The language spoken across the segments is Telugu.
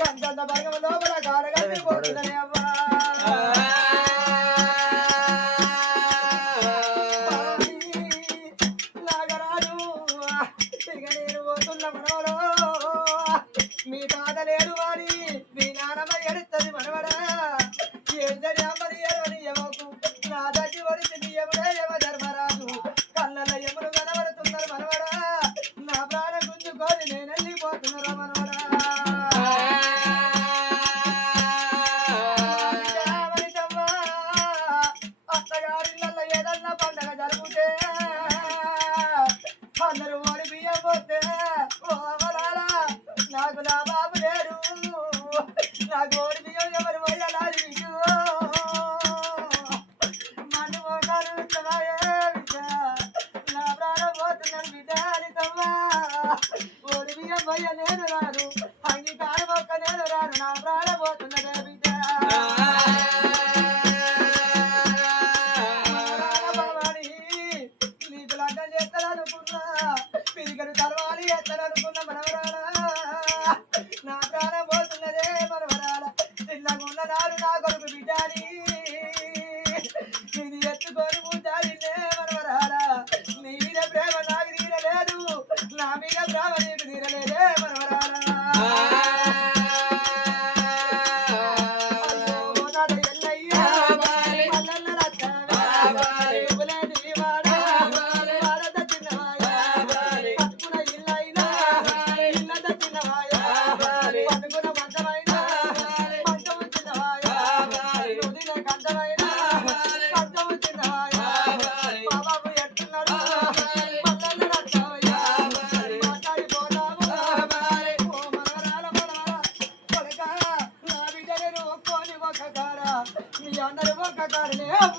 గంజంద భాగవలో Goianeira మీద ద్రావణి తీరలేదే.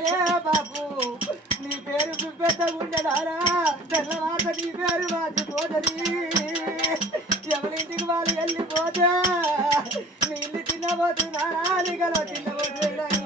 అయ్యే బాబు నీ పేరు పెద్ద గుండెలారా నీ పేరు వాచిపోతుంది ఎవరింటికి వాళ్ళు వెళ్ళిపోతే నీ ఇల్లు తిన్నబోతున్నారా నీకలో తిన్నబోతున్నారా